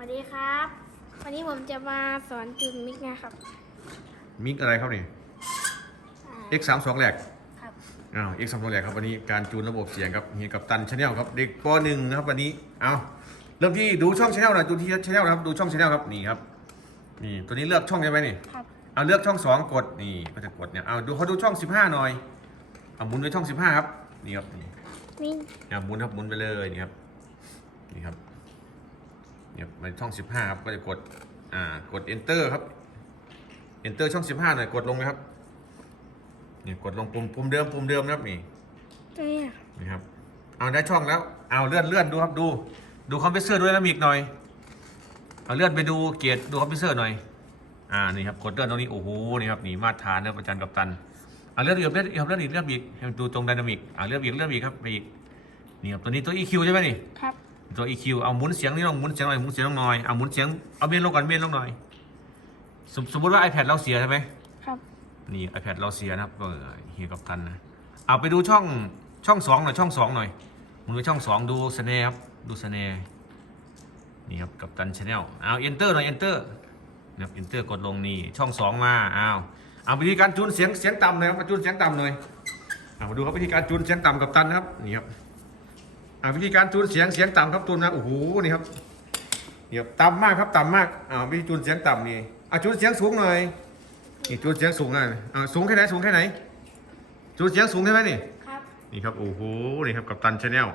วัสดีครับ วันนี้ผมจะมาสอนจุดมิกนะครับ มิกอะไรครับนี่อ่า X 3 2แหลกครับอ้าว X 3 2แหลกครับวันนี้การจูนระบบเสียงครับเฮียกับตันชาแนลครับเด็กป .1 นะครับวันนี้เอาเริ่มที่ดูช่องชาแนลหน่อยดูที่ชาแนลนะครับดูช่องชาแนลครับนี่ครับนี่ตัวนี้เลือกช่องใช่ไหมนี่ครับเอาเลือกช่องสองกดนี่ก็จะกดเนี่ยเอาดูเขาดูช่อง 15 หน่อยเอาหมุนไปช่อง 15 ครับนี่ครับนี่มีเนี่ยหมุนครับหมุนไปเลยนี่ครับนี่ครับ เนี่ยไปช่อง 15ครับก็จะกดอ่ากด enter ครับ enter ช่อง 15หน่อยกดลงไหมครับเนี่ยกดลงปุ่มปุ่มเดิมปุ่มเดิมนะครับนี่ตัวนี้อะนี่ครับเอาได้ช่องแล้วเอาเลื่อนเลื่อนดูครับดู ดูคอมเพรสเซอร์ด้วยนะมีอีกหน่อยเอาเลื่อนไปดูเกียร์ดูคอมเพรสเซอร์หน่อยอ่านี่ครับกดเลื่อนตรงนี้โอ้โหนี่ครับนี่มาตรฐานเนื้อประจันกับตันเอาเลื่อนอีกเลื่อนอีกเลื่อนอีกเลื่อนอีกให้มันดูตรงไดนามิกอ่าเลื่อนอีกเลื่อนอีกครับไปอีกนี่ครับตัวนี้ตัว EQ ใช่ไหมนี่ครับ ตัว EQ เอาหมุนเสียงนี่ลองหมุนเสียงหน่อยหมุนเสียงลงหน่อยเอาหมุนเสียงเอาเบนลงก่อนเบนลงหน่อยสมสมมติว่า iPad เราเสียใช่ไหมครับ นี่ iPad เราเสียนะครับเออเฮียกับทันนะเอาไปดูช่องช่องสองหน่อยช่องสองหน่อยหมุนไปช่องสองดูสแนครับดูสแนนี่ครับกับตันชาแนลเอา enter หน่อย enter นะครับ enter กดลงนี่ช่องสองมาเอาเอาวิธีการจูนเสียงเสียงต่ำหน่อยครับมาจูนเสียงต่ำหน่อยเอามาดูครับวิธีการจูนเสียงต่ำกับตันนะครับนี่ครับ อ่าวิธีการจูนเสียงเสียงต่ำครับจูนนะโอ้โหนี่ครับเดี๋ยวต่ำมากครับต่ำมากอ่าวิธีจูนเสียงต่ำนี่อะจูนเสียงสูงหน่อยนี่จูนเสียงสูงหน่อยอ่าสูงแค่ไหนสูงแค่ไหนจูนเสียงสูงใช่ไหมนี่ครับนี่ครับโอ้โหนี่ครับกับตันชาแนล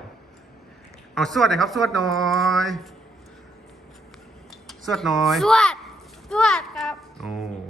เอาสวดหน่อยครับสวดหน่อยสวดหน่อยสวดสวดครับโอ้